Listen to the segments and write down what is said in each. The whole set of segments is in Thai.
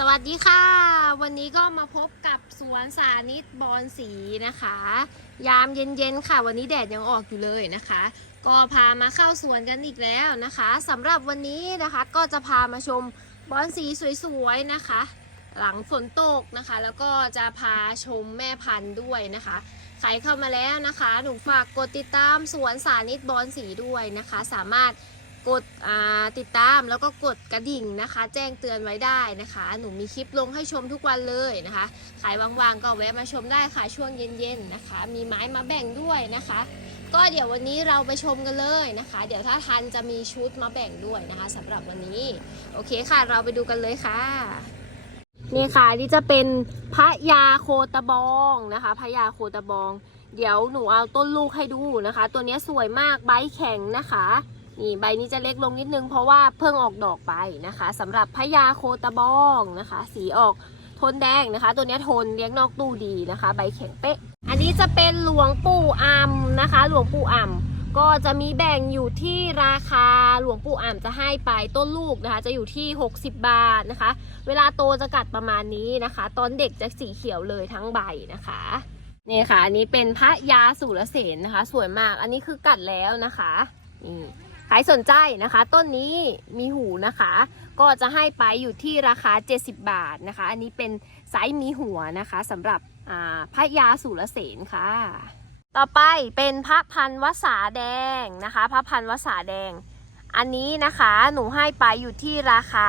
สวัสดีค่ะ วันนี้ก็มาพบกับสวนสานิตบอนสีนะคะ ยามเย็นๆค่ะ วันนี้แดดยังออกอยู่เลยนะคะ ก็พามาเข้าสวนกันอีกแล้วนะคะสำหรับวันนี้นะคะก็จะพามาชมบอนสีสวยๆนะคะ หลังฝนตกนะคะ แล้วก็จะพาชมแม่พันธุ์ด้วยนะคะใครเข้ามาแล้วนะคะ หนูฝากกดติดตามสวนสานิตบอนสีด้วยนะคะ สามารถ กดติดตามแล้วก็กดกระดิ่งนะคะ แจ้งเตือนไว้ได้นะคะ หนูมีคลิปลงให้ชมทุกวันเลยนะคะใครว่างๆก็แวะมาชมได้ค่ะช่วงเย็นๆนะคะ มีไม้มาแบ่งด้วยนะคะ ก็เดี๋ยววันนี้เราไปชมกันเลยนะคะ เดี๋ยวถ้าทันจะมีชุดมาแบ่งด้วยนะคะสำหรับวันนี้ โอเคค่ะเราไปดูกันเลยค่ะนี่ค่ะนี่จะเป็นพระยาโคตะบองนะคะพระยาโคตะบอง เดี๋ยวหนูเอาต้นลูกให้ดูนะคะ ตัวนี้สวยมากใบแข็งนะคะ นี่ใบนี้จะเล็กลงนิดนึงเพราะว่าเพิ่งออกดอกไปนะคะสำหรับพระยาโคตะบองนะคะ สีออกโทนแดงนะคะ ตัวนี้ยทนเลี้ยงนอกตู้ดีนะคะ ใบแข็งเป๊ะ อันนี้จะเป็นหลวงปู่อ่ำนะคะ หลวงปู่อ่ำก็จะมีแบ่งอยู่ที่ราคาหลวงปู่อ่ำจะให้ไปต้นลูกนะคะ จะอยู่ที่ 60 บาทนะคะ เวลาโตจะกัดประมาณนี้นะคะ ตอนเด็กจะสีเขียวเลยทั้งใบนะคะนี่ค่ะ อันนี้เป็นพระยาสุรเสนนะคะ สวยมากอันนี้คือกัดแล้วนะคะนี่ ใครสนใจนะคะ ต้นนี้มีหูนะคะ ก็จะให้ไปอยู่ที่ราคา 70 บาทนะคะ อันนี้เป็นไซส์มีหัวนะคะสำหรับอ่าพระยาสุรเสนค่ะ ต่อไปเป็นพระพันวษาแดงนะคะ พระพันวษาแดง อันนี้นะคะหนูให้ไปอยู่ที่ราคา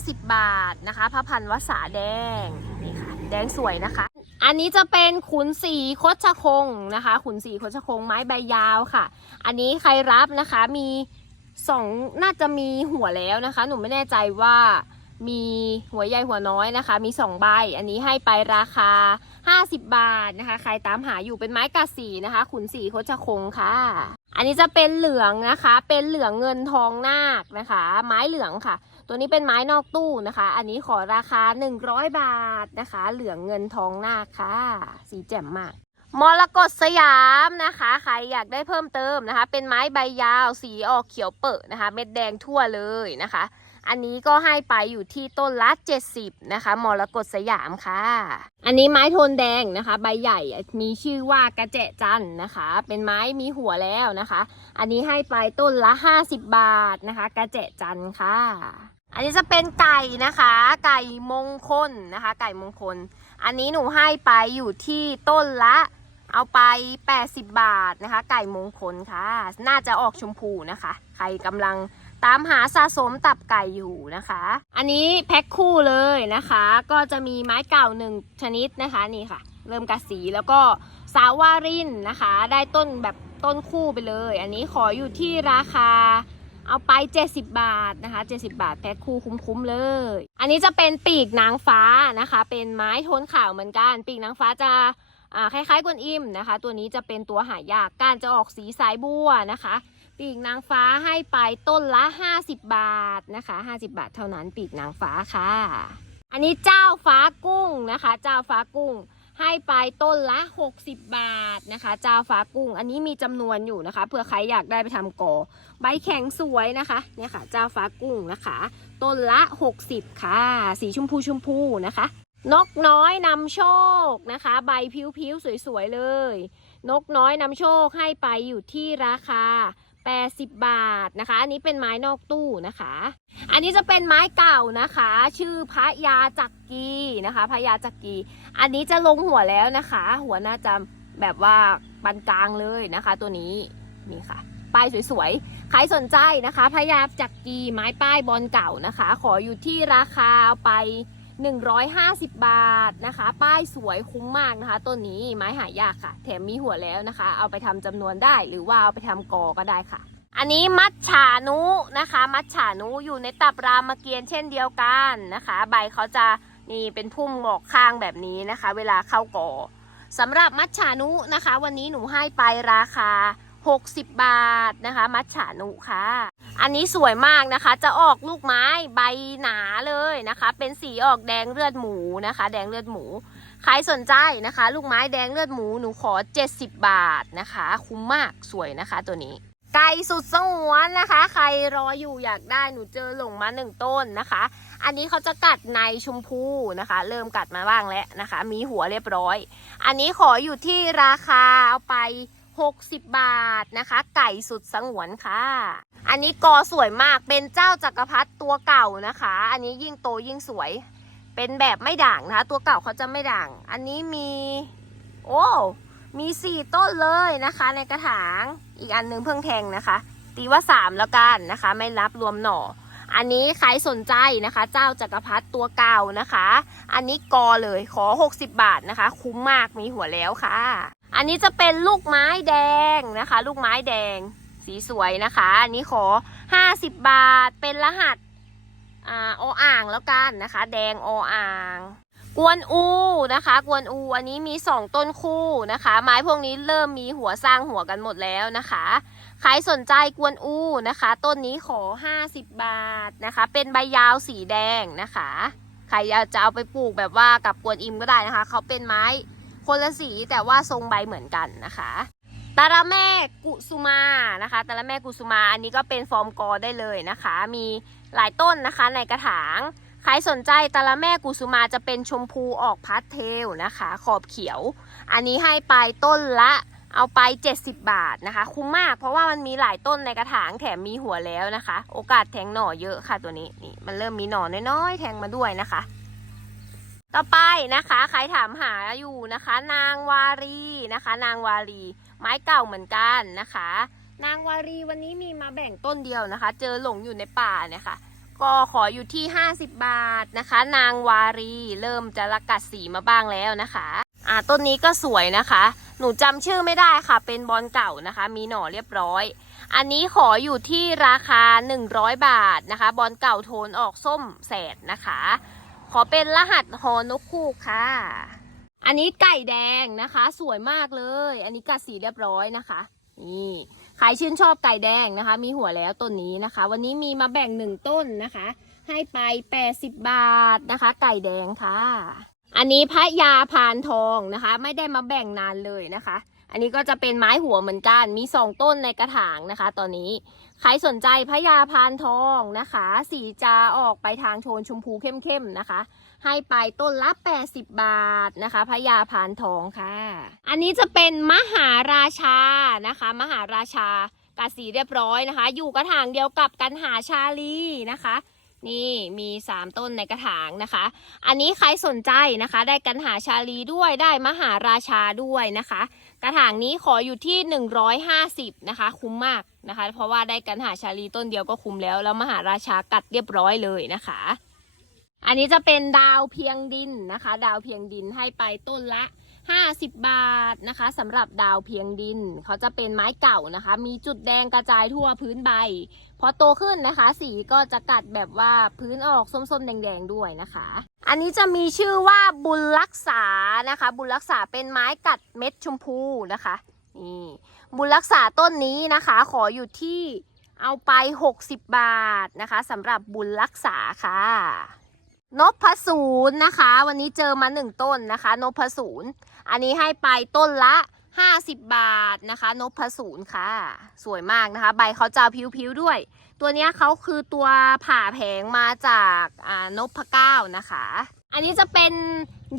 50 บาทนะคะ พระพันวษาแดงนี่ค่ะ แดงสวยนะคะ อันนี้จะเป็นขุนสีคดชะคงนะคะ ขุนสีคดชะคงไม้ใบยาวค่ะ อันนี้ใครรับนะคะมีสองน่าจะมีหัวแล้วนะคะ หนูไม่แน่ใจว่ามีหัวใหญ่หัวน้อยนะคะ มีสองใบ อันนี้ให้ไปราคา 50 บาทนะคะ ใครตามหาอยู่เป็นไม้กาสีนะคะ ขุนสีโคชคงค่ะ อันนี้จะเป็นเหลืองนะคะ เป็นเหลืองเงินทองนาคนะคะ ไม้เหลืองค่ะ ตัวนี้เป็นไม้นอกตู้นะคะ อันนี้ขอราคา 100 บาทนะคะ เหลืองเงินทองนาคค่ะ สีแจ่มมากมรกตสยามนะคะ ใครอยากได้เพิ่มเติมนะคะ เป็นไม้ใบยาวสีออกเขียวเปิดนะคะ เม็ดแดงทั่วเลยนะคะ อันนี้ก็ให้ไปอยู่ที่ต้นละ 70 นะคะมรกตสยามค่ะ อันนี้ไม้โทนแดงนะคะ ใบใหญ่มีชื่อว่ากระเจจันนะคะ เป็นไม้มีหัวแล้วนะคะ อันนี้ให้ไปต้นละ 50 บาทนะคะ กระเจจันค่ะ อันนี้จะเป็นไก่นะคะ ไก่มงคลนะคะ ไก่มงคล อันนี้หนูให้ไปอยู่ที่ต้นละเอาไป 80 บาทนะคะ ไก่มงคลค่ะ น่าจะออกชมพูนะคะ ใครกำลัง ตามหาสะสมตับไก่อยู่นะคะ อันนี้แพ็คคู่เลยนะคะ ก็จะมีไม้เก่าหนึ่งชนิดนะคะนี่ค่ะ เริ่มกัดสีแล้วก็สาวารินนะคะ ได้ต้นแบบต้นคู่ไปเลย อันนี้ขออยู่ที่ราคาเอาไป 70 บาทนะคะ 70 บาทแพ็คคู่คุ้มๆเลย อันนี้จะเป็นปีกนางฟ้านะคะ เป็นไม้โทนขาวเหมือนกัน ปีกนางฟ้าจะคล้ายๆกวนอิมนะคะ ตัวนี้จะเป็นตัวหายากการจะออกสีสายบัวนะคะ ปีกนางฟ้าให้ไปต้นละ 50 บาทนะคะ 50 บาทเท่านั้นปีกนางฟ้าค่ะ อันนี้เจ้าฟ้ากุ้งนะคะ เจ้าฟ้ากุ้งให้ไปต้นละ 60 บาทนะคะ เจ้าฟ้ากุ้ง อันนี้มีจำนวนอยู่นะคะเผื่อใครอยากได้ไปทำก่อใบแข็งสวยนะคะเนี่ยค่ะ เจ้าฟ้ากุ้งนะคะ ต้นละ 60 ค่ะ สีชมพูชมพูนะคะ นกน้อยนำโชคนะคะ ใบผิวๆสวยๆเลย นกน้อยนำโชคให้ไปอยู่ที่ราคา 80 บาทนะคะ อันนี้เป็นไม้นอกตู้นะคะ อันนี้จะเป็นไม้เก่านะคะ ชื่อพระยาจักรีนะคะพระยาจักรีอันนี้จะลงหัวแล้วนะคะ หัวน่าจะแบบว่าปานกลางเลยนะคะ ตัวนี้นี่ค่ะ ป้ายสวยๆ ใครสนใจนะคะพระยาจักรีไม้ป้ายบอลเก่านะคะ ขออยู่ที่ราคาเอาไป 150 บาทนะคะ ป้ายสวยคุ้มมากนะคะ ต้นนี้ไม้หายากค่ะ แถมมีหัวแล้วนะคะ เอาไปทำจำนวนได้หรือว่าเอาไปทำกอก็ได้ค่ะ อันนี้มัดฉานุนะคะ มัดฉานุอยู่ในตับรามเกียรติ์เช่นเดียวกันนะคะ ใบเขาจะนี่เป็นพุ่มหงอกข้างแบบนี้นะคะ เวลาเข้ากอสำหรับมัดฉานุนะคะ วันนี้หนูให้ไปราคา 60 บาทนะคะ มัดฉานุค่ะ อันนี้สวยมากนะคะ จะออกลูกไม้ใบหนาเลยนะคะ เป็นสีออกแดงเลือดหมูนะคะ แดงเลือดหมู ใครสนใจนะคะ ลูกไม้แดงเลือดหมูหนูขอ 70 บาทนะคะ คุ้มมากสวยนะคะตัวนี้ ไก่สุดสงวนนะคะ ใครรออยู่อยากได้หนูเจอหลงมาหนึ่งต้นนะคะ อันนี้เขาจะกัดในชมพูนะคะ เริ่มกัดมาบ้างแล้วนะคะ มีหัวเรียบร้อย อันนี้ขออยู่ที่ราคาเอาไป 60 บาทนะคะ ไก่สุดสงวนค่ะ อันนี้กอสวยมากเป็นเจ้าจักรพรรดิตัวเก่านะคะ อันนี้ยิ่งโตยิ่งสวย เป็นแบบไม่ด่างนะคะ ตัวเก่าเขาจะไม่ด่าง อันนี้มี โอ้ มีสี่ต้นเลยนะคะ ในกระถางอีกอันหนึงเพิ่งแทงนะคะ ตีว่าสามแล้วกันนะคะ ไม่รับรวมหน่ออันนี้ใครสนใจนะคะ เจ้าจักรพรรดิตัวเก่านะคะ อันนี้กอเลยขอ 60 บาทนะคะ คุ้มมากมีหัวแล้วค่ะ อันนี้จะเป็นลูกไม้แดงนะคะ ลูกไม้แดง สีสวยนะคะ อันนี้ขอ 50 บาท เป็นรหัสอ่าออ่างแล้วกันนะคะ แดงออ่าง กวนอูนะคะ กวนอู อันนี้มี 2 ต้นคู่นะคะ ไม้พวกนี้เริ่มมีหัวสร้างหัวกันหมดแล้วนะคะใครสนใจกวนอูนะคะ ต้นนี้ขอ 50 บาทนะคะ เป็นใบยาวสีแดงนะคะ ใครจะเอาไปปลูกแบบว่ากับกวนอิมก็ได้นะคะ เขาเป็นไม้ คนละสีแต่ว่าทรงใบเหมือนกันนะคะตาละแม่กุสุมานะคะตาละแม่กุสุมาอันนี้ก็เป็นฟอร์มกอได้เลยนะคะ มีหลายต้นนะคะในกระถางใครสนใจตาละแม่กุสุมาจะเป็นชมพูออกพาสเทลนะคะ ขอบเขียว อันนี้ให้ไปต้นละเอาไป 70 บาทนะคะ คุ้มมากเพราะว่ามันมีหลายต้นในกระถางแถมมีหัวแล้วนะคะ โอกาสแทงหน่อเยอะค่ะตัวนี้นี่มันเริ่มมีหน่อน้อยๆแทงมาด้วยนะคะ ต่อไปนะคะ ใครถามหาอยู่นะคะ นางวารีนะคะ นางวารี ไม้เก่าเหมือนกันนะคะ นางวารีวันนี้มีมาแบ่งต้นเดียวนะคะ เจอหลงอยู่ในป่าเนี่ยค่ะ ก็ขออยู่ที่ 50 บาทนะคะ นางวารีเริ่มจะระกัดสีมาบ้างแล้วนะคะอ่าต้นนี้ก็สวยนะคะ หนูจำชื่อไม่ได้ค่ะ เป็นบอลเก่านะคะ มีหน่อเรียบร้อย อันนี้ขออยู่ที่ราคา 100 บาทนะคะ บอลเก่าโทนออกส้มแสดนะคะ ขอเป็นรหัสฮอนกคูกค่ะ อันนี้ไก่แดงนะคะ สวยมากเลย อันนี้กัดสีเรียบร้อยนะคะ นี่ใครชื่นชอบไก่แดงนะคะ มีหัวแล้วต้นนี้นะคะ วันนี้มีมาแบ่งหนึ่งต้นนะคะ ให้ไป 80 บาทนะคะ ไก่แดงค่ะ อันนี้พระยาพานทองนะคะ ไม่ได้มาแบ่งนานเลยนะคะ อันนี้ก็จะเป็นไม้หัวเหมือนกัน มีสองต้นในกระถางนะคะ ตอนนี้ ใครสนใจพระยาพานทองนะคะ สีจะออกไปทางโทนชมพูเข้มๆนะคะ ให้ไปต้นละ 80 บาทนะคะพระยาพานทองค่ะ อันนี้จะเป็นมหาราชานะคะ มหาราชากาสีเรียบร้อยนะคะ อยู่กระถางเดียวกับกันหาชาลีนะคะ นี่มี 3 ต้นในกระถางนะคะ อันนี้ใครสนใจนะคะ ได้กันหาชาลีด้วยได้มหาราชาด้วยนะคะ กระถางนี้ขออยู่ที่ 150 นะคะ คุ้มมากนะคะ เพราะว่าได้กันหาชาลีต้นเดียวก็คุ้มแล้ว แล้วมหาราชากัดเรียบร้อยเลยนะคะ อันนี้จะเป็นดาวเพียงดินนะคะ ดาวเพียงดินให้ไปต้นละ 50 บาทนะคะสำหรับดาวเพียงดิน เขาจะเป็นไม้เก่านะคะ มีจุดแดงกระจายทั่วพื้นใบ พอโตขึ้นนะคะ สีก็จะกัดแบบว่าพื้นออกส้มๆ แดงๆ ด้วยนะคะ อันนี้จะมีชื่อว่าบุญรักษานะคะ บุญรักษาเป็นไม้กัดเม็ดชมพูนะคะนี่บุญรักษาต้นนี้นะคะ ขออยู่ที่เอาไป 60 บาทนะคะสำหรับบุญรักษาค่ะ นพศูนย์นะคะ วันนี้เจอมาหนึ่งต้นนะคะ นพศูนย์อันนี้ให้ไปต้นละ 50 บาทนะคะ นพศูนย์ค่ะ สวยมากนะคะ ใบเขาจะพิ้วๆด้วย ตัวนี้เขาคือตัวผ่าแผงมาจากอ่านพเก้านะคะ อันนี้จะเป็น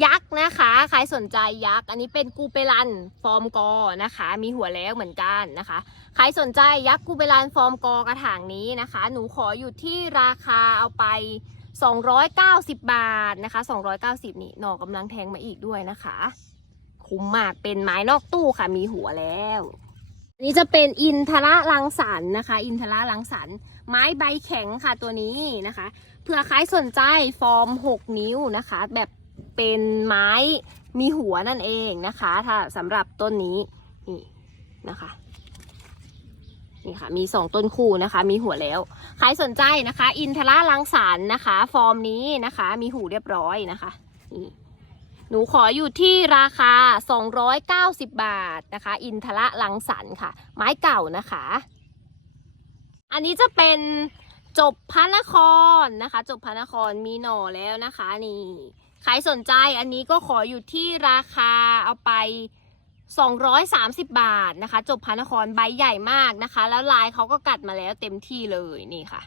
ยักษ์นะคะ ใครสนใจยักษ์ อันนี้เป็นกูเปรันฟอร์มกอนะคะ มีหัวแล้วเหมือนกันนะคะ ใครสนใจยักษ์กูเปรันฟอร์มกอกระถางนี้นะคะ หนูขออยู่ที่ราคาเอาไป 290 บาทนะคะ 290 นี่หน่อกำลังแทงมาอีกด้วยนะคะ คุ้มมากเป็นไม้นอกตู้ค่ะ มีหัวแล้ว อันนี้จะเป็นอินทระลังสรรค์นะคะ อินทระลังสรร ไม้ใบแข็งค่ะตัวนี้นะคะเผื่อใครสนใจฟอร์ม 6 นิ้วนะคะ แบบเป็นไม้มีหัวนั่นเองนะคะ ถ้าสำหรับต้นนี้นี่นะคะนี่ค่ะมีสองต้นคู่นะคะ มีหัวแล้วใครสนใจนะคะ อินทระลังสรรนะคะ ฟอร์มนี้นะคะ มีหูเรียบร้อยนะคะนี่หนูขออยู่ที่ราคา 290 บาทนะคะ อินทระลังสรรค่ะ ไม้เก่านะคะ อันนี้จะเป็นจบพระนครนะคะ จบพระนครมีหน่อแล้วนะคะนี่ใครสนใจอันนี้ก็ขออยู่ที่ราคาเอาไป 230 บาทนะคะ จบพระนครใบใหญ่มากนะคะ แล้วลายเขาก็กัดมาแล้วเต็มที่เลยนี่ค่ะ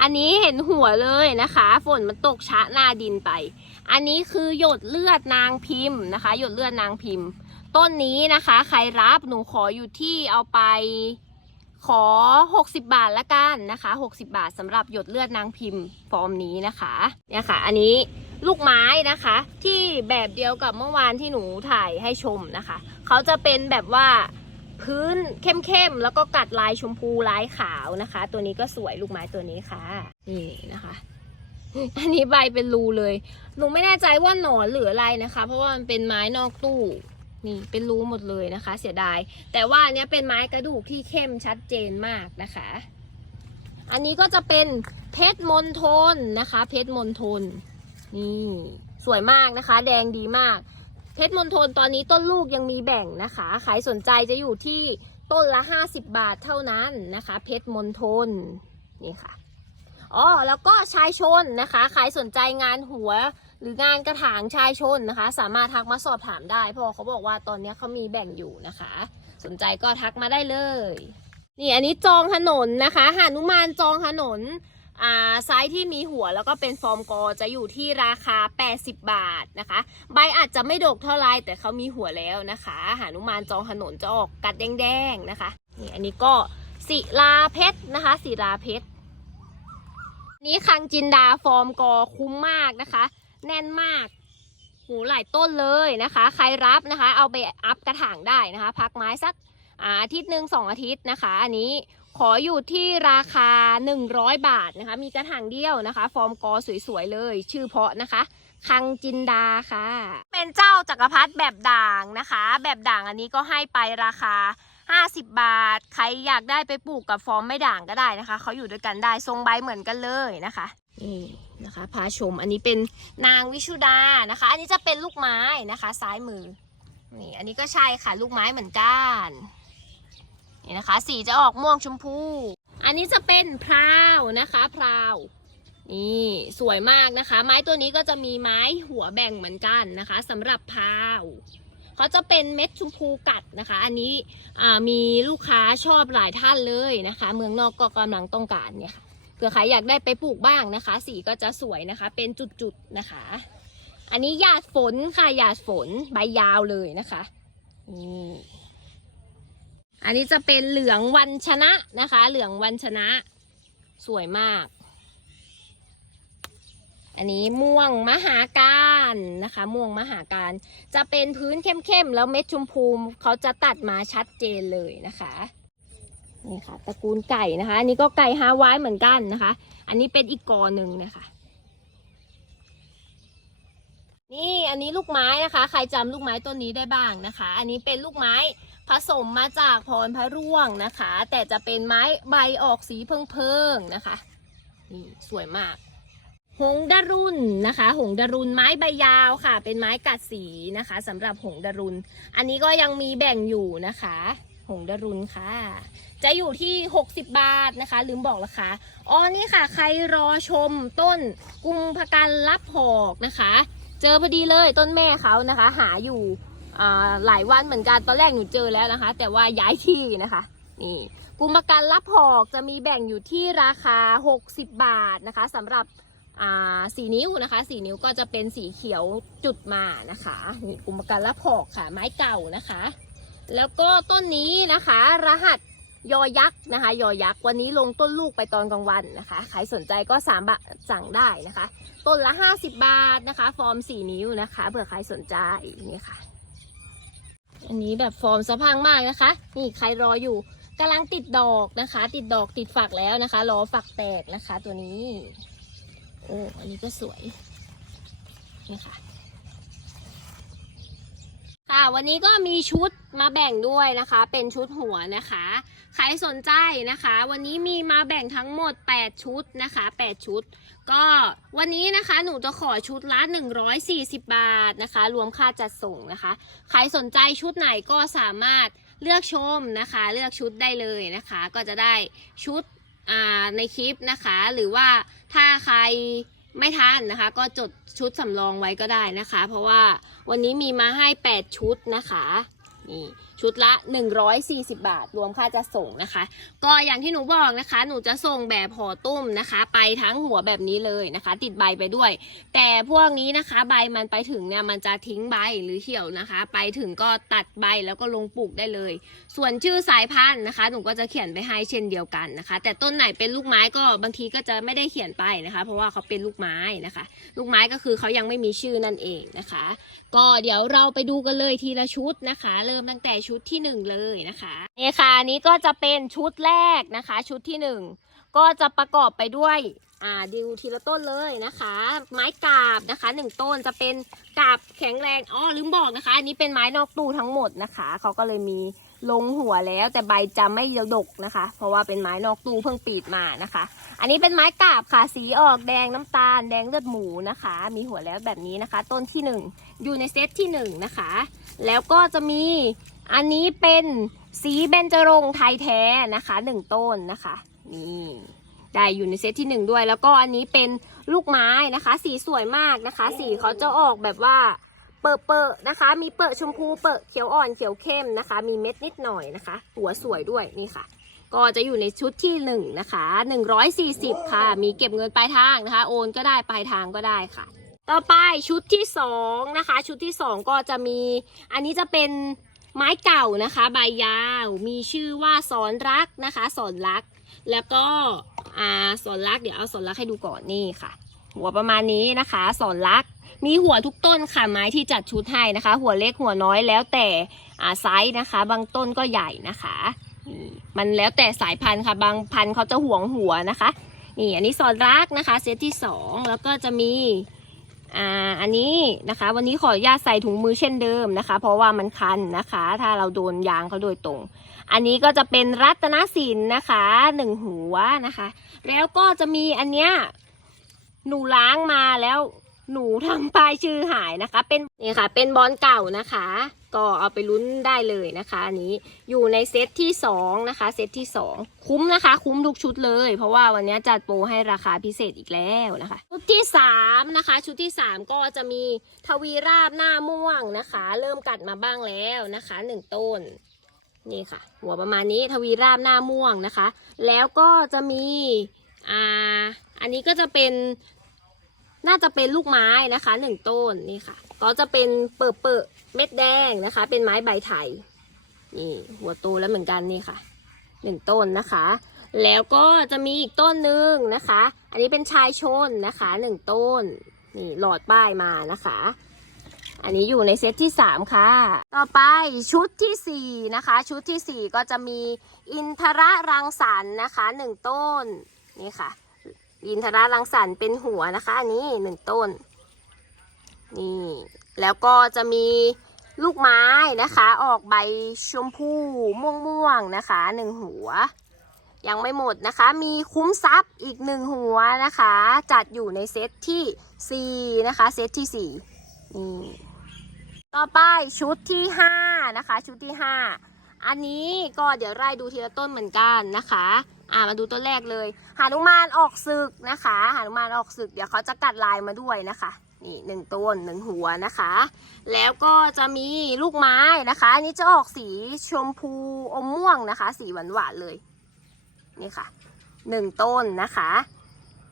อันนี้เห็นหัวเลยนะคะ ฝนมันตกชะหน้าดินไป อันนี้คือหยดเลือดนางพิมพ์นะคะ หยดเลือดนางพิมพ์ ต้นนี้นะคะ ใครรับหนูขออยู่ที่เอาไป ขอ 60 บาทละกันนะคะ 60 บาทสำหรับหยดเลือดนางพิมพ์ฟอร์มนี้นะคะเนี่ยค่ะ อันนี้ลูกไม้นะคะ ที่แบบเดียวกับเมื่อวานที่หนูถ่ายให้ชมนะคะ เขาจะเป็นแบบว่าพื้นเข้มๆแล้วก็กัดลายชมพูลายขาวนะคะ ตัวนี้ก็สวยลูกไม้ตัวนี้ค่ะนี่นะคะอันนี้ใบเป็นรูเลย หนูไม่แน่ใจว่าหนอนหรืออะไรนะคะ เพราะว่ามันเป็นไม้นอกตู้ นี่เป็นรูหมดเลยนะคะ เสียดาย แต่ว่าเนี้ยเป็นไม้กระดูกที่เข้มชัดเจนมากนะคะ อันนี้ก็จะเป็นเพชรมณฑลนะคะ เพชรมณฑลนี่สวยมากนะคะ แดงดีมาก เพชรมณฑลตอนนี้ต้นลูกยังมีแบ่งนะคะใครสนใจจะอยู่ที่ต้นละ 50 บาทเท่านั้นนะคะ เพชรมณฑลนี่ค่ะอ๋อแล้วก็ชายชนนะคะใครสนใจงานหัว หรืองานกระถางชายชนนะคะ สามารถทักมาสอบถามได้เพราะเขาบอกว่าตอนนี้เขามีแบ่งอยู่นะคะ สนใจก็ทักมาได้เลย นี่อันนี้จองถนนนะคะหานุมานจองถนนอ่าไซส์ที่มีหัวแล้วก็เป็นฟอร์มกอจะอยู่ที่ราคา 80 บาทนะคะ ใบอาจจะไม่ดกเท่าไรแต่เขามีหัวแล้วนะคะหานุมานจองถนนจะออกกัดแดงๆนะคะนี่อันนี้ก็ศิลาเพชรนะคะศิลาเพชรนี่คังจินดาฟอร์มกอคุ้มมากนะคะ แน่นมากหูหลายต้นเลยนะคะ ใครรับนะคะ เอาไปอัพกระถางได้นะคะ พักไม้สักอาอาทิตย์หนึ่งสองอาทิตย์นะคะ อันนี้ขออยู่ที่ราคา 100 บาทนะคะ มีกระถางเดียวนะคะ ฟอร์มกอสวยๆเลย ชื่อเพาะนะคะ คังจินดาค่ะ เป็นเจ้าจักรพรรดิแบบด่างนะคะ แบบด่างอันนี้ก็ให้ไปราคา 50 บาท ใครอยากได้ไปปลูกกับฟอร์มไม่ด่างก็ได้นะคะ เขาอยู่ด้วยกันได้ทรงใบเหมือนกันเลยนะคะนี่นะคะพาชมอันนี้เป็นนางวิชุดานะคะ อันนี้จะเป็นลูกไม้นะคะ ซ้ายมือนี่อันนี้ก็ใช่ค่ะลูกไม้เหมือนกันนี่นะคะ สีจะออกม่วงชมพู อันนี้จะเป็นพราวนะคะพราวนี่สวยมากนะคะ ไม้ตัวนี้ก็จะมีไม้หัวแบ่งเหมือนกันนะคะสำหรับพราวเขาจะเป็นเม็ดชมพูกัดนะคะ อันนี้มีลูกค้าชอบหลายท่านเลยนะคะ เมืองนอกก็กำลังต้องการเนี่ยค่ะ ผื่อใครอยากได้ไปปลูกบ้างนะคะ สีก็จะสวยนะคะ เป็นจุดๆนะคะ อันนี้หยาดฝนค่ะหยาดฝนใบยาวเลยนะคะนี่อันนี้จะเป็นเหลืองวันชนะนะคะ เหลืองวันชนะสวยมาก อันนี้ม่วงมหาการนะคะ ม่วงมหาการ จะเป็นพื้นเข้มๆ แล้วเม็ดชมพูเขาจะตัดมาชัดเจนเลยนะคะ นี่ค่ะตระกูลไก่นะคะ อันนี้ก็ไก่ฮาวายเหมือนกันนะคะ อันนี้เป็นอีกกอหนึ่งนะคะ นี่อันนี้ลูกไม้นะคะ ใครจำลูกไม้ต้นนี้ได้บ้างนะคะ อันนี้เป็นลูกไม้ผสมมาจากพรพระร่วงนะคะ แต่จะเป็นไม้ใบออกสีเพิงๆนะคะนี่สวยมาก หงดารุนนะคะ หงดารุนไม้ใบยาวค่ะ เป็นไม้กัดสีนะคะสำหรับหงดารุน อันนี้ก็ยังมีแบ่งอยู่นะคะ หงดารุนค่ะ จะอยู่ที่ 60 บาทนะคะ ลืมบอกราคาอ๋อนี่ค่ะ ใครรอชมต้นกุมภกันรับหอกนะคะ เจอพอดีเลยต้นแม่เขานะคะ หาอยู่หลายวันเหมือนกันตอนแรกหนูเจอแล้วนะคะ แต่ว่าย้ายที่นะคะนี่กุมภกันรับหอกจะมีแบ่งอยู่ที่ราคา 60 บาทนะคะสำหรับสีนิ้วนะคะสีนิ้วก็จะเป็นสีเขียวจุดมานะคะนี่กลุ่มประกันละพอกค่ะไม้เก่านะคะ แล้วก็ต้นนี้นะคะ รหัส ยอยักษ์นะคะ ยอยักษ์วันนี้ลงต้นลูกไปตอนกลางวันนะคะใครสนใจก็สามบาทสั่งได้นะคะ ต้นละ 50 บาทนะคะ ฟอร์ม 4 นิ้วนะคะเผื่อใครสนใจนี่ค่ะ อันนี้แบบฟอร์มสะพังมากนะคะ นี่ใครรออยู่กำลังติดดอกนะคะ ติดดอกติดฝักแล้วนะคะ รอฝักแตกนะคะตัวนี้โอ้อันนี้ก็สวยนี่ค่ะค่ะวันนี้ก็มีชุดมาแบ่งด้วยนะคะ เป็นชุดหัวนะคะ ใครสนใจนะคะ วันนี้มีมาแบ่งทั้งหมด 8 ชุดนะคะ 8 ชุด ก็วันนี้นะคะหนูจะขอชุดละ 140 บาทนะคะ รวมค่าจัดส่งนะคะ ใครสนใจชุดไหนก็สามารถเลือกชมนะคะ เลือกชุดได้เลยนะคะ ก็จะได้ชุดในคลิปนะคะ หรือว่าถ้าใครไม่ทันนะคะ ก็จดชุดสำรองไว้ก็ได้นะคะ เพราะว่าวันนี้มีมาให้ 8 ชุดนะคะนี่ ชุดละ 140 บาท รวมค่าจะส่งนะคะ ก็อย่างที่หนูบอกนะคะ หนูจะส่งแบบห่อตุ้มนะคะ ไปทั้งหัวแบบนี้เลยนะคะ ติดใบไปด้วย แต่พวกนี้นะคะใบมันไปถึงเนี่ยมันจะทิ้งใบหรือเหี่ยวนะคะ ไปถึงก็ตัดใบแล้วก็ลงปลูกได้เลย ส่วนชื่อสายพันธุ์นะคะ หนูก็จะเขียนไปให้เช่นเดียวกันนะคะ แต่ต้นไหนเป็นลูกไม้ก็บางทีก็จะไม่ได้เขียนไปนะคะ เพราะว่าเขาเป็นลูกไม้นะคะ ลูกไม้ก็คือเขายังไม่มีชื่อนั่นเองนะคะ ก็เดี๋ยวเราไปดูกันเลยทีละชุดนะคะ เริ่มตั้งแต่ชุดุดที่หนึ่งเลยนะคะนี่ค่ะอันนี้ก็จะเป็นชุดแรกนะคะ ชุดที่หนึ่งก็จะประกอบไปด้วยอ่าดูทีละต้นเลยนะคะ ไม้กาบนะคะหนึ่งต้นจะเป็นกาบแข็งแรงอ๋อลืมบอกนะคะ อันนี้เป็นไม้นอกตู้ทั้งหมดนะคะเขาก็เลยมี ลงหัวแล้วแต่ใบจะไม่ดกนะคะ เพราะว่าเป็นไม้นอกตู้เพิ่งปีดมานะคะ อันนี้เป็นไม้กาบค่ะ สีออกแดงน้ำตาล แดงเลือดหมูนะคะ มีหัวแล้วแบบนี้นะคะ ต้นที่หนึ่งอยู่ในเซตที่หนึ่งนะคะ แล้วก็จะมีอันนี้เป็นสีเบญจรงไทยแท้นะคะหนึ่งต้นนะคะนี่ได้อยู่ในเซตที่หนึ่งด้วย แล้วก็อันนี้เป็นลูกไม้นะคะ สีสวยมากนะคะ สีเขาจะออกแบบว่า เปอะเปอะนะคะ มีเปอะชมพูเปอะเขียวอ่อนเขียวเข้มนะคะ มีเม็ดนิดหน่อยนะคะ หัวสวยด้วยนี่ค่ะ ก็จะอยู่ในชุดที่หนึ่งนะคะ140 ค่ะ มีเก็บเงินปลายทางนะคะ โอนก็ได้ปลายทางก็ได้ค่ะ ต่อไปชุดที่สองนะคะ ชุดที่สองก็จะมี อันนี้จะเป็นไม้เก่านะคะ ใบยาว มีชื่อว่าสอนรักนะคะ สอนรัก แล้วก็อ่าสอนรักเดี๋ยวเอาสอนรักให้ดูก่อนนี่ค่ะ หัวประมาณนี้นะคะ สอนรัก มีหัวทุกต้นค่ะไม้ที่จัดชุดให้นะคะ หัวเล็กหัวน้อยแล้วแต่อาไซส์นะคะ บางต้นก็ใหญ่นะคะนี่มันแล้วแต่สายพันธุ์ค่ะ บางพันธุ์เขาจะห่วงหัวนะคะนี่อันนี้สอนรักนะคะเซตที่สองแล้วก็จะมีอ่าอันนี้นะคะ วันนี้ขออนุญาตใส่ถุงมือเช่นเดิมนะคะ เพราะว่ามันคันนะคะ ถ้าเราโดนยางเขาโดยตรง อันนี้ก็จะเป็นรัตนสินนะคะหนึ่งหัวนะคะ แล้วก็จะมีอันเนี้ย หนูล้างมาแล้วหนูทำป้ายชื่อหายนะคะ เป็นนี่ค่ะ เป็นบอลเก่านะคะ ก็เอาไปลุ้นได้เลยนะคะอันนี้อยู่ในเซตที่สองนะคะเซตที่สองคุ้มนะคะ คุ้มทุกชุดเลย เพราะว่าวันนี้จัดโปรให้ราคาพิเศษอีกแล้วนะคะ ชุดที่สามนะคะ ชุดที่สามก็จะมีทวีราบหน้าม่วงนะคะ เริ่มกัดมาบ้างแล้วนะคะหนึ่งต้นนี่ค่ะ หัวประมาณนี้ทวีราบหน้าม่วงนะคะ แล้วก็จะมี อ่าอันนี้ก็จะเป็นน่าจะเป็นลูกไม้นะคะหนึ่งต้นนี่ค่ะ ก็จะเป็นเปิดเปิดเม็ดแดงนะคะ เป็นไม้ใบไทยนี่หัวโตแล้วเหมือนกันนี่ค่ะหนึ่งต้นนะคะ แล้วก็จะมีอีกต้นหนึ่งนะคะ อันนี้เป็นชายชนนะคะหนึ่งต้นนี่หลอดป้ายมานะคะ อันนี้อยู่ในเซตที่สามค่ะ ต่อไปชุดที่สี่นะคะ ชุดที่สี่ก็จะมีอินทระรังสรรค์นะคะหนึ่งต้น นี่ค่ะ อินทรารังสรรค์เป็นหัวนะคะ อันนี้หนึ่งต้น นี่ แล้วก็จะมีลูกไม้นะคะ ออกใบชมพูม่วงๆนะคะหนึ่งหัว ยังไม่หมดนะคะ มีคุ้มทรัพย์อีกหนึ่งหัวนะคะ จัดอยู่ในเซตที่สี่นะคะเซตที่สี่นี่ต่อไปชุดที่ห้านะคะ ชุดที่ห้าอันนี้ก็เดี๋ยวไล่ดูทีละต้นเหมือนกันนะคะ อ่ามาดูต้นแรกเลยหานุมานออกศึกนะคะหานุมานออกศึก เดี๋ยวเขาจะกัดลายมาด้วยนะคะนี่หนึ่งต้นหนึ่งหัวนะคะ แล้วก็จะมีลูกไม้นะคะอันนี้จะออกสีชมพูอมม่วงนะคะ สีหวานหวานๆเลยนี่ค่ะหนึ่งต้นนะคะ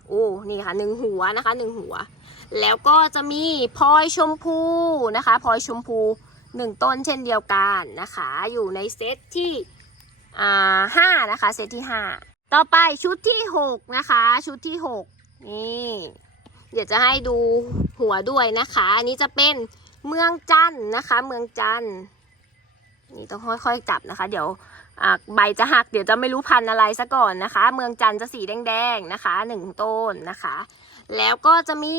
โอ้นี่ค่ะหนึ่งหัวนะคะหนึ่งหัว แล้วก็จะมีพลอยชมพูนะคะพลอยชมพูหนึ่งต้นเช่นเดียวกันนะคะ อยู่ในเซตที่อ่าห้านะคะ เซตที่ห้า ต่อไปชุดที่หกนะคะ ชุดที่หกนี่เดี๋ยวจะให้ดูหัวด้วยนะคะ อันนี้จะเป็นเมืองจันนะคะ เมืองจันนี่ต้องค่อยๆจับนะคะ เดี๋ยวใบจะหักเดี๋ยวจะไม่รู้พันอะไรซะก่อนนะคะ เมืองจันจะสีแดงๆนะคะหนึ่งต้นนะคะ แล้วก็จะมี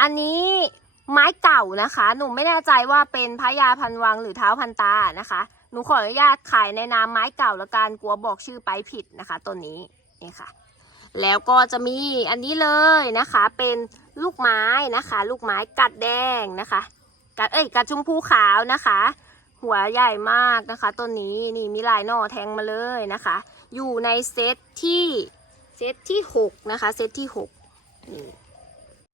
อันนี้ไม้เก่านะคะ หนูไม่แน่ใจว่าเป็นพระยาพันวังหรือเท้าพันตานะคะ หนูขออนุญาตขายในนามไม้เก่าแล้วกันกลัวบอกชื่อไปผิดนะคะต้นนี้นี่ค่ะ แล้วก็จะมีอันนี้เลยนะคะ เป็นลูกไม้นะคะ ลูกไม้กัดแดงนะคะ กัดเอ้ยกัดชมพูขาวนะคะ หัวใหญ่มากนะคะต้นนี้นี่มีลายหน่อแทงมาเลยนะคะ อยู่ในเซตที่เซตที่หกนะคะเซตที่หกนี่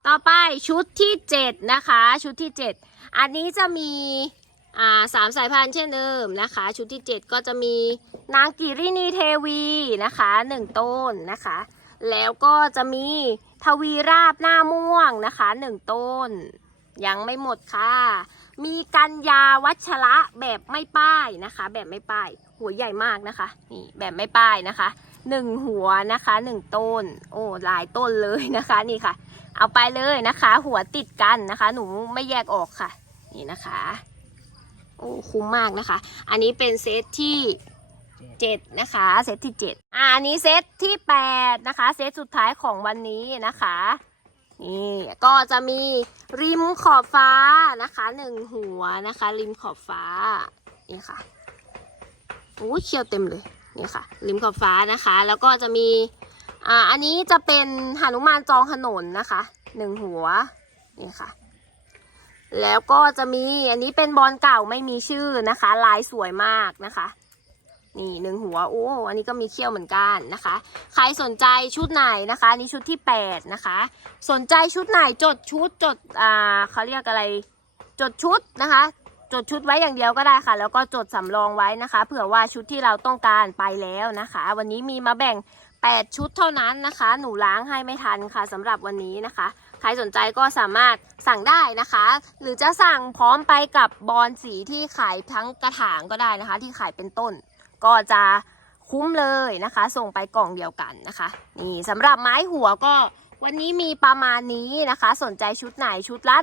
ต่อไปชุดที่เจ็ดนะคะ ชุดที่เจ็ดอันนี้จะมี สามสายพันธุ์เช่นเดิมนะคะ ชุดที่ 7 ก็จะมีนางกิรินีเทวีนะคะหนึ่งต้นนะคะ แล้วก็จะมีทวีราบหน้าม่วงนะคะหนึ่งต้น ยังไม่หมดค่ะ มีกัญญาวัชระแบบไม่ป้ายนะคะ แบบไม่ป้าย หัวใหญ่มากนะคะนี่แบบไม่ป้ายนะคะหนึ่งหัวนะคะหนึ่งต้น โอ้หลายต้นเลยนะคะนี่ค่ะ เอาไปเลยนะคะ หัวติดกันนะคะ หนูไม่แยกออกค่ะ นี่นะคะ โอ้คุ้มมากนะคะ อันนี้เป็นเซตที่เจ็ดนะคะเซตที่เจ็ดอ่าอันนี้เซตที่แปดนะคะเซตสุดท้ายของวันนี้นะคะนี่ก็จะมีริมขอบฟ้านะคะหนึ่งหัวนะคะ ริมขอบฟ้านี่ค่ะโอ้ยเขียวเต็มเลยนี่ค่ะ ริมขอบฟ้านะคะ แล้วก็จะมีอ่าอันนี้จะเป็นหนุมานจองถนนนะคะหนึ่งหัวนี่ค่ะ แล้วก็จะมีอันนี้เป็นบอลเก่าไม่มีชื่อนะคะ ลายสวยมากนะคะ นี่หนึ่งหัวโอ้อันนี้ก็มีเขี้ยวเหมือนกันนะคะ ใครสนใจชุดไหนนะคะนนี่ชุดที่แปดนะคะ สนใจชุดไหนจดชุดจดอ่าเขาเรียกอะไร จดชุดนะคะ จดชุดไว้อย่างเดียวก็ได้ค่ะ แล้วก็จดสำรองไว้นะคะ เผื่อว่าชุดที่เราต้องการไปแล้วนะคะ วันนี้มีมาแบ่ง 8 ชุดเท่านั้นนะคะ หนูล้างให้ไม่ทันค่ะสำหรับวันนี้นะคะ ใครสนใจก็สามารถสั่งได้นะคะ หรือจะสั่งพร้อมไปกับบอลสีที่ขายทั้งกระถางก็ได้นะคะ ที่ขายเป็นต้น ก็จะคุ้มเลยนะคะ ส่งไปกล่องเดียวกันนะคะ นี่สำหรับไม้หัวก็วันนี้มีประมาณนี้นะคะ สนใจชุดไหนชุดละ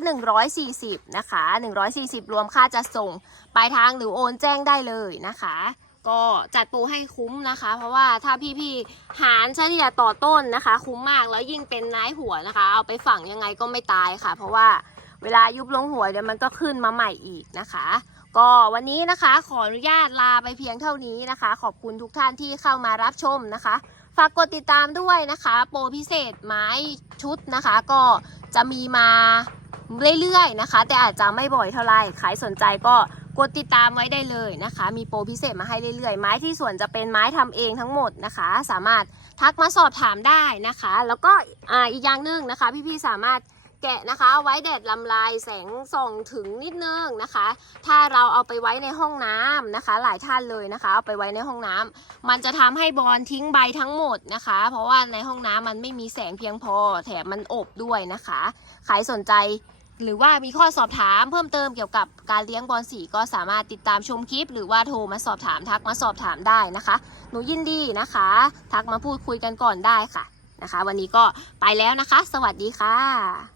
140 นะคะ 140 รวมค่าจะส่งปลายทางหรือโอนแจ้งได้เลยนะคะ ก็จัดปรให้คุ้มนะคะ เพราะว่าถ้าพี่ๆหารเฉลี่ยต่อต้นนะคะ คุ้มมากแล้วยิ่งเป็นไม้หัวนะคะ เอาไปฝังยังไงก็ไม่ตายค่ะ เพราะว่าเวลายุบลงหัวเดี๋ยวมันก็ขึ้นมาใหม่อีกนะคะ ก็วันนี้นะคะขออนุญาตลาไปเพียงเท่านี้นะคะ ขอบคุณทุกท่านที่เข้ามารับชมนะคะ ฝากกดติดตามด้วยนะคะ โปรพิเศษไม้ชุดนะคะ ก็จะมีมาเรื่อยๆนะคะ แต่อาจจะไม่บ่อยเท่าไหร่ใครสนใจก็ กดติดตามไว้ได้เลยนะคะ มีโปรพิเศษมาให้เรื่อยๆ ไม้ที่ส่วนจะเป็นไม้ทำเองทั้งหมดนะคะ สามารถทักมาสอบถามได้นะคะ แล้วก็อ่าอีกอย่างหนึ่งนะคะ พี่ๆสามารถแกะนะคะเอาไว้แดดลำลายแสงส่องถึงนิดนึงนะคะ ถ้าเราเอาไปไว้ในห้องน้ำนะคะ หลายท่านเลยนะคะ เอาไปไว้ในห้องน้ำมันจะทำให้บอลทิ้งใบทั้งหมดนะคะ เพราะว่าในห้องน้ำมันไม่มีแสงเพียงพอ แถมมันอบด้วยนะคะ ใครสนใจ หรือว่ามีข้อสอบถามเพิ่มเติมเกี่ยวกับการเลี้ยงบอลสีก็สามารถติดตามชมคลิป หรือว่าโทรมาสอบถามทักมาสอบถามได้นะคะ หนูยินดีนะคะ ทักมาพูดคุยกันก่อนได้ค่ะนะคะ วันนี้ก็ไปแล้วนะคะ สวัสดีค่ะ